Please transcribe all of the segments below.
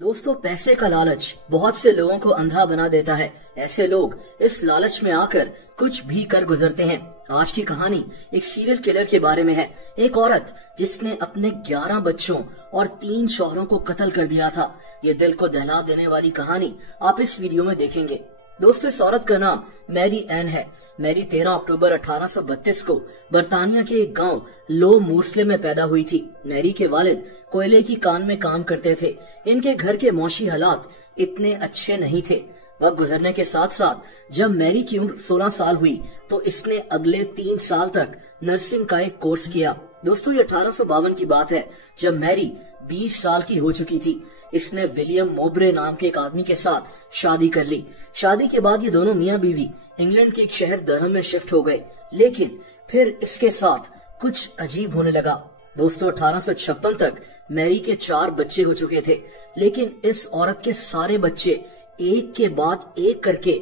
दोस्तों, पैसे का लालच बहुत से लोगों को अंधा बना देता है। ऐसे लोग इस लालच में आकर कुछ भी कर गुजरते हैं। आज की कहानी एक सीरियल किलर के बारे में है। एक औरत जिसने अपने 11 बच्चों और 3 शौहरों को कत्ल कर दिया था। ये दिल को दहला देने वाली कहानी आप इस वीडियो में देखेंगे। दोस्तों, इस औरत का नाम मैरी एन है। मैरी 13 अक्टूबर 1832 को बर्तानिया के एक गांव लो मूर्सले में पैदा हुई थी। मैरी के वालिद कोयले की कान में काम करते थे। इनके घर के मौशी हालात इतने अच्छे नहीं थे। वक्त गुजरने के साथ साथ जब मैरी की उम्र 16 साल हुई तो इसने अगले 3 साल तक नर्सिंग का एक कोर्स किया। दोस्तों, ये 1852 की बात है जब मैरी 20 साल की हो चुकी थी। इसने विलियम मोब्रे नाम के एक आदमी के साथ शादी कर ली। शादी के बाद ये दोनों मियाँ बीवी इंग्लैंड के एक शहर दरहम में शिफ्ट हो गए। लेकिन फिर इसके साथ कुछ अजीब होने लगा। दोस्तों, 1856 तक मैरी के 4 बच्चे हो चुके थे, लेकिन इस औरत के सारे बच्चे एक के बाद एक करके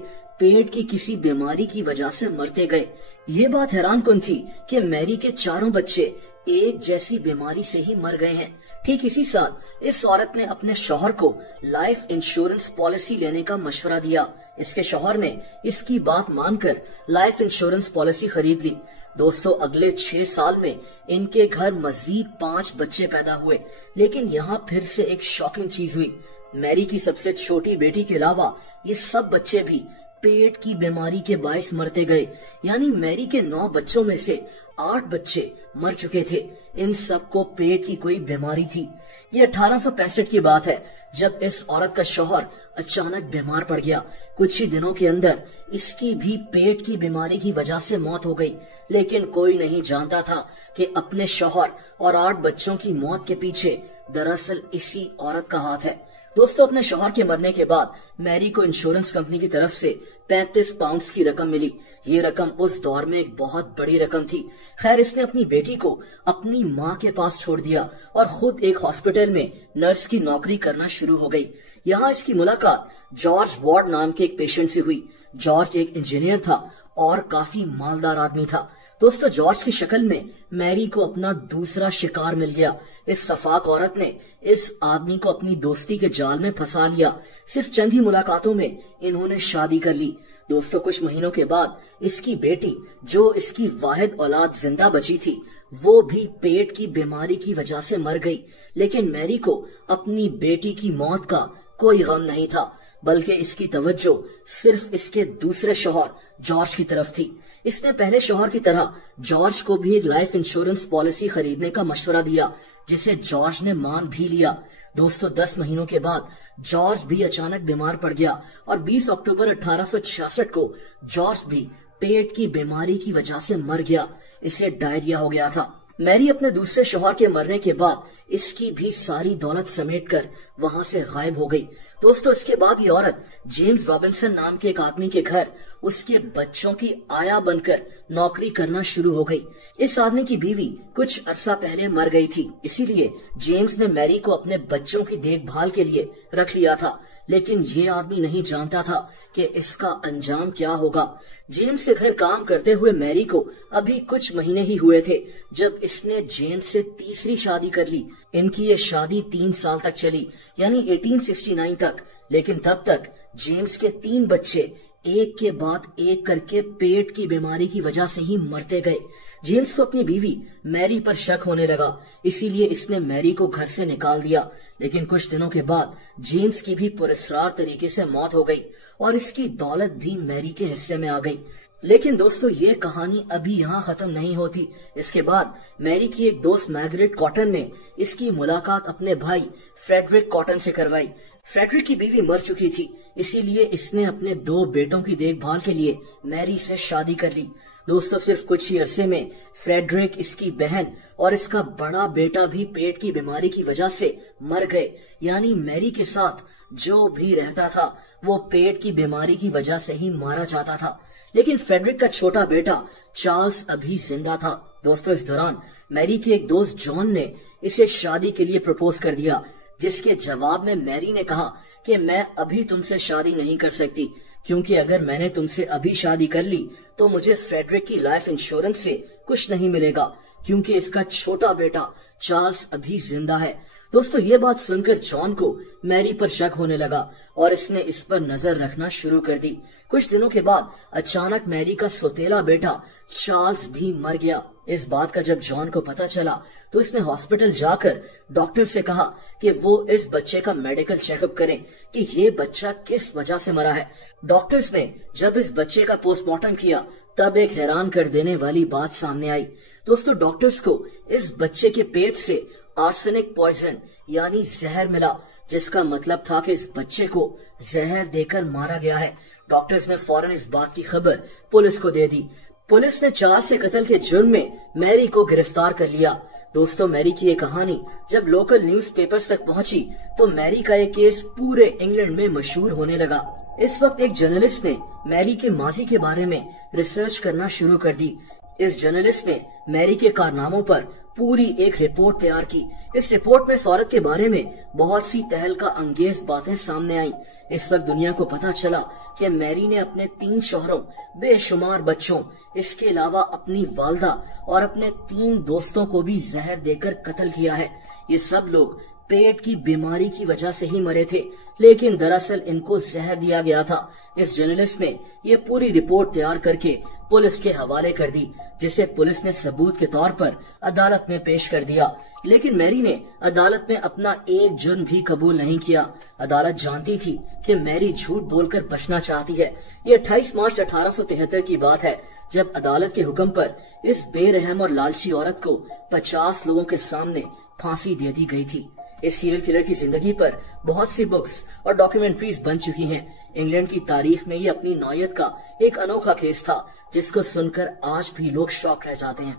पेट की किसी बीमारी की वजह से मरते गए। ये बात हैरानकुन थी कि मैरी के 4 बच्चे एक जैसी बीमारी से ही मर गए हैं। ठीक इसी साल इस औरत ने अपने शौहर को लाइफ इंश्योरेंस पॉलिसी लेने का मशवरा दिया। इसके शौहर ने इसकी बात मानकर लाइफ इंश्योरेंस पॉलिसी खरीद ली। दोस्तों, अगले 6 साल में इनके घर मजीद 5 बच्चे पैदा हुए। लेकिन यहाँ फिर से एक शॉकिंग चीज हुई। मैरी की सबसे छोटी बेटी के अलावा ये सब बच्चे भी पेट की बीमारी के बायस मरते गए। यानी मैरी के 9 बच्चों में से 8 बच्चे मर चुके थे। इन सबको पेट की कोई बीमारी थी। ये 1865 की बात है जब इस औरत का शौहर अचानक बीमार पड़ गया। कुछ ही दिनों के अंदर इसकी भी पेट की बीमारी की वजह से मौत हो गई। लेकिन कोई नहीं जानता था कि अपने शौहर और 8 बच्चों की मौत के पीछे दरअसल इसी औरत का हाथ है। दोस्तों, अपने शौहर के मरने के बाद मैरी को इंश्योरेंस कंपनी की तरफ से 35 पाउंड्स की रकम मिली। ये रकम उस दौर में एक बहुत बड़ी रकम थी। खैर, इसने अपनी बेटी को अपनी माँ के पास छोड़ दिया और खुद एक हॉस्पिटल में नर्स की नौकरी करना शुरू हो गई। यहाँ इसकी मुलाकात जॉर्ज वार्ड नाम के एक पेशेंट से हुई। जॉर्ज एक इंजीनियर था और काफी मालदार आदमी था। दोस्तों, जॉर्ज की शक्ल में मैरी को अपना दूसरा शिकार मिल गया। इस सफाक औरत ने इस आदमी को अपनी दोस्ती के जाल में फंसा लिया। सिर्फ चंद ही मुलाकातों में इन्होंने शादी कर ली। दोस्तों, कुछ महीनों के बाद इसकी बेटी, जो इसकी वाहिद औलाद जिंदा बची थी, वो भी पेट की बीमारी की वजह से मर गई। लेकिन मैरी को अपनी बेटी की मौत का कोई गम नहीं था, बल्कि इसकी तवज्जो सिर्फ इसके दूसरे शौहर जॉर्ज की तरफ थी। इसने पहले शौहर की तरह जॉर्ज को भी एक लाइफ इंश्योरेंस पॉलिसी खरीदने का मशवरा दिया, जिसे जॉर्ज ने मान भी लिया। दोस्तों, 10 महीनों के बाद जॉर्ज भी अचानक बीमार पड़ गया और 20 अक्टूबर 1866 को जॉर्ज भी पेट की बीमारी की वजह से मर गया। इसे डायरिया हो गया था। मैरी अपने दूसरे शौहर के मरने के बाद इसकी भी सारी दौलत समेटकर वहां से गायब हो गई। दोस्तों, इसके बाद ये औरत जेम्स रॉबिन्सन नाम के एक आदमी के घर उसके बच्चों की आया बनकर नौकरी करना शुरू हो गई। इस आदमी की बीवी कुछ अरसा पहले मर गई थी, इसीलिए जेम्स ने मैरी को अपने बच्चों की देखभाल के लिए रख लिया था। लेकिन ये आदमी नहीं जानता था कि इसका अंजाम क्या होगा। जेम्स से घर काम करते हुए मैरी को अभी कुछ महीने ही हुए थे जब इसने जेम्स से तीसरी शादी कर ली। इनकी ये शादी 3 साल तक चली, यानी 1869 तक। लेकिन तब तक जेम्स के 3 बच्चे एक के बाद एक करके पेट की बीमारी की वजह से ही मरते गए। जेम्स को अपनी बीवी मैरी पर शक होने लगा, इसीलिए इसने मैरी को घर से निकाल दिया। लेकिन कुछ दिनों के बाद जेम्स की भी पुरस्कार तरीके से मौत हो गई और इसकी दौलत भी मैरी के हिस्से में आ गई। लेकिन दोस्तों, ये कहानी अभी यहाँ खत्म नहीं होती। इसके बाद मैरी की एक दोस्त मैर्गरेट कॉटन ने इसकी मुलाकात अपने भाई फ्रेडरिक कॉटन से करवाई। फ्रेडरिक की बीवी मर चुकी थी, इसीलिए इसने अपने 2 बेटों की देखभाल के लिए मैरी से शादी कर ली। दोस्तों, सिर्फ कुछ ही अरसे में फ्रेडरिक, इसकी बहन और इसका बड़ा बेटा भी पेट की बीमारी की वजह से मर गए। यानी मैरी के साथ जो भी रहता था वो पेट की बीमारी की वजह से ही मारा जाता था। लेकिन फ्रेडरिक का छोटा बेटा चार्ल्स अभी जिंदा था। दोस्तों, इस दौरान मैरी के एक दोस्त जॉन ने इसे शादी के लिए प्रपोज कर दिया, जिसके जवाब में मैरी ने कहा कि मैं अभी तुमसे शादी नहीं कर सकती, क्योंकि अगर मैंने तुमसे अभी शादी कर ली तो मुझे फ्रेडरिक की लाइफ इंश्योरेंस से कुछ नहीं मिलेगा, क्योंकि इसका छोटा बेटा चार्ल्स अभी जिंदा है। दोस्तों ये बात सुनकर जॉन को मैरी पर शक होने लगा और इसने इस पर नजर रखना शुरू कर दी। कुछ दिनों के बाद अचानक मैरी का सौतेला बेटा चार्ल्स भी मर गया। इस बात का जब जॉन को पता चला तो इसने हॉस्पिटल जाकर डॉक्टर से कहा कि वो इस बच्चे का मेडिकल चेकअप करें कि ये बच्चा किस वजह से मरा है। डॉक्टर्स ने जब इस बच्चे का पोस्टमार्टम किया तब एक हैरान कर देने वाली बात सामने आई। दोस्तों डॉक्टर्स को इस बच्चे के पेट से आर्सेनिक पॉइजन यानी जहर मिला, जिसका मतलब था कि इस बच्चे को जहर देकर मारा गया है। डॉक्टर्स ने फौरन इस बात की खबर पुलिस को दे दी। पुलिस ने चार्ल्स के कत्ल के जुर्म में मैरी को गिरफ्तार कर लिया। दोस्तों मैरी की ये कहानी जब लोकल न्यूज़पेपर्स तक पहुंची तो मैरी का ये केस पूरे इंग्लैंड में मशहूर होने लगा। इस वक्त एक जर्नलिस्ट ने मैरी के माजी के बारे में रिसर्च करना शुरू कर दी। इस जर्नलिस्ट ने मैरी के कारनामों पर पूरी एक रिपोर्ट तैयार की। इस रिपोर्ट में इस औरत के बारे में बहुत सी तहलका अंगेज बातें सामने आई। इस वक्त दुनिया को पता चला कि मैरी ने अपने 3 शौहरों, बेशुमार बच्चों, इसके अलावा अपनी वालदा और अपने 3 दोस्तों को भी जहर देकर कत्ल किया है। ये सब लोग पेट की बीमारी की वजह से ही मरे थे, लेकिन दरअसल इनको जहर दिया गया था। इस जर्नलिस्ट ने ये पूरी रिपोर्ट तैयार करके पुलिस के हवाले कर दी, जिसे पुलिस ने सबूत के तौर पर अदालत में पेश कर दिया। लेकिन मैरी ने अदालत में अपना एक जुर्म भी कबूल नहीं किया। अदालत जानती थी कि मैरी झूठ बोलकर बचना चाहती है। ये 28 मार्च 1873 की बात है जब अदालत के हुक्म पर इस बेरहम और लालची औरत को 50 लोगों के सामने फांसी दे दी गई थी। इस सीरियल किलर की जिंदगी पर बहुत सी बुक्स और डॉक्यूमेंट्रीज बन चुकी हैं। इंग्लैंड की तारीख में ये अपनी नौयत का एक अनोखा केस था, जिसको सुनकर आज भी लोग शॉक रह जाते हैं।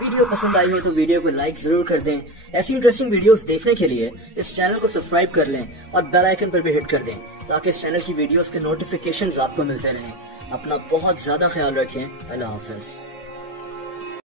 वीडियो पसंद आई हो तो वीडियो को लाइक जरूर कर दें। ऐसी इंटरेस्टिंग वीडियोस देखने के लिए इस चैनल को सब्सक्राइब कर लें और बेल आइकन पर भी हिट कर दें, ताकि इस चैनल की वीडियोस के नोटिफिकेशंस आपको मिलते रहें। अपना बहुत ज्यादा ख्याल रखें। अल्लाह हाफिज।